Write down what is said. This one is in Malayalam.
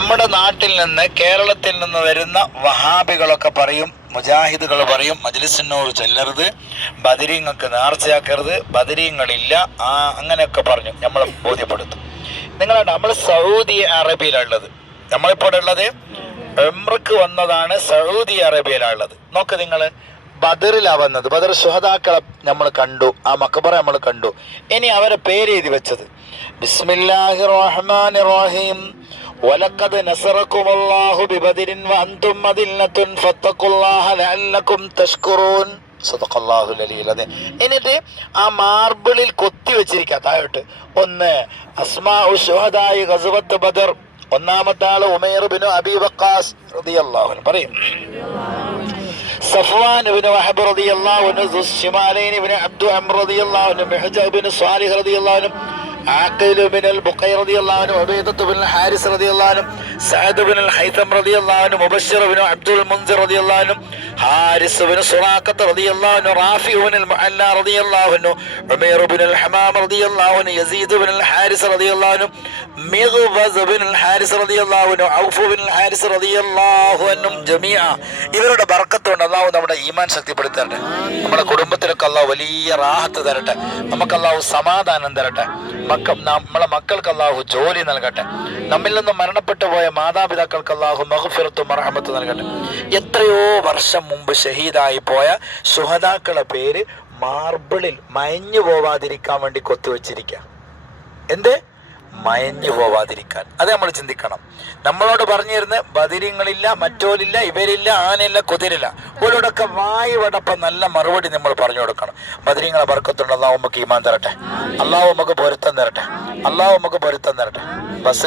നമ്മുടെ നാട്ടിൽ നിന്ന്, കേരളത്തിൽ നിന്ന് വരുന്ന വഹാബികളൊക്കെ പറയും, മുജാഹിദുകൾ പറയും, മജ്ലിസിനോട് ചെല്ലരുത്, ബദരീങ്ങൾക്ക് നേർച്ചയാക്കരുത്, ബദരീങ്ങളില്ല, അങ്ങനെയൊക്കെ പറഞ്ഞു നമ്മളെ ബോധ്യപ്പെടുത്തും. നമ്മൾ സൗദി അറേബ്യയിലുള്ളത്, നമ്മളിപ്പോൾ ഉള്ളത് ഉംറക്ക് വന്നതാണ്, സൗദി അറേബ്യയിലുള്ളത്. നോക്ക് നിങ്ങൾ, ബദറിലാണ് വന്നത്. ബദർ ശുഹദാക്കളെ നമ്മൾ കണ്ടു, ആ മക്ബറ നമ്മൾ കണ്ടു. ഇനി അവരെ പേര് എഴുതി വെച്ചത് ബിസ്മില്ലാഹിർ റഹ്മാനിർ റഹീം വലഖദ് നസറകുമുല്ലാഹു ബിബദരിൻ വഅൻതും അദില്ലത്തുൻ ഫത്തഖുല്ലാഹ ലഅല്ലകും തഷ്കുറൂൻ. സദഖല്ലാഹുൽ അലിയ്യുൽ അദീം. എന്നിട്ട് ആ മാർബിളിൽ കൊത്തി വെച്ചിരിക്കുക താഴോട്ട്, ഒന്ന് അസ്മാഉ ശുഹദായി ഗസ്വത്ത് ബദർ, ഒന്നാമത്തെ ആള് ഉമൈർ ബിൻ അബീ വഖാസ് റളിയല്ലാഹു അൻഹു പറയും, സഫ്വാൻ ഇബ്നു വഹബ് റളിയല്ലാഹു അൻഹു, ദുശ്ശിമാലൈൻ ഇബ്നു അബ്ദു അംർ റളിയല്ലാഹു അൻഹു, മിഹ്ജാബ് ബിൻ സ്വാലിഹ് റളിയല്ലാഹു അൻഹു, ആഖിൽ ബിൻ അൽ-ബുഖൈ റളിയല്ലാഹു അൻഹു, ഉബൈദത്ത് ബിൻ ഹാരിസ് റളിയല്ലാഹു അൻഹു, സഅദ് ബിൻ അൽ-ഹൈതം റളിയല്ലാഹു അൻഹു, മുബശ്ശിർ ബിൻ അബ്ദുൽ മുൻസിർ റളിയല്ലാഹു അൻഹു, ഹാരിസ് ബിൻ സുറാഖത്ത് റളിയല്ലാഹു അൻഹു, റാഫി ബിൻ അൽ-മുഅല്ല റളിയല്ലാഹു അൻഹു, ഉമൈർ ബിൻ അൽ-ഹമാം റളിയല്ലാഹു അൻഹു, യസീദ് ബിൻ അൽ-ഹാരിസ് റളിയല്ലാഹു അൻഹു, മിഗ്വസ് ബിൻ അൽ-ഹാരിസ് റളിയല്ലാഹു അൻഹു, ഔഫ് ബിൻ അൽ-ഹാരിസ് റളിയല്ലാഹു അൻഹും ജമീഅ. ഇവരുടെ ബർക്കത്ത് കൊണ്ട് അല്ലാഹു നമ്മുടെ ഈമാൻ ശക്തിപ്പെടുത്തട്ടെ. നമ്മുടെ കുടുംബത്തിലൊക്കെ അല്ലാഹു വലിയ റാഹത്ത് തരട്ടെ. നമുക്ക് അല്ലാഹു സമാധാനം തരട്ടെ. നമ്മളെ മക്കൾക്ക് അല്ലാഹു ജോലി നൽകട്ടെ. നമ്മിൽ നിന്നും മരണപ്പെട്ടു പോയ മാതാപിതാക്കൾക്ക് അല്ലാഹു മഗ്ഫിറത്തും മർഹമത്തും നൽകട്ടെ. എത്രയോ വർഷം മുമ്പ് ഷഹീദായി പോയ ശുഹദാക്കളെ പേര് മാർബിളിൽ മയഞ്ഞു പോവാതിരിക്കാൻ വേണ്ടി കൊത്തുവെച്ചിരിക്കുക. എന്ത്? മയഞ്ഞു പോവാതിരിക്കാൻ. അത് നമ്മൾ ചിന്തിക്കണം. നമ്മളോട് പറഞ്ഞു തരുന്ന ബദിരിങ്ങളില്ല, മറ്റോലില്ല, ഇവരില്ല, ആനയില്ല, കുതിരില്ല, ഇവരോടൊക്കെ വായി വടപ്പം നല്ല മറുപടി നമ്മൾ പറഞ്ഞു കൊടുക്കണം. ബദിരിങ്ങളെ ബർക്കത്തുണ്ട്. അല്ലാഹു നമുക്ക് ഈമാൻ തരട്ടെ. അല്ലാഹു നമുക്ക് പൊരുത്തം തരട്ടെ. അല്ലാഹു നമുക്ക് പൊരുത്തം തരട്ടെ. ബസ്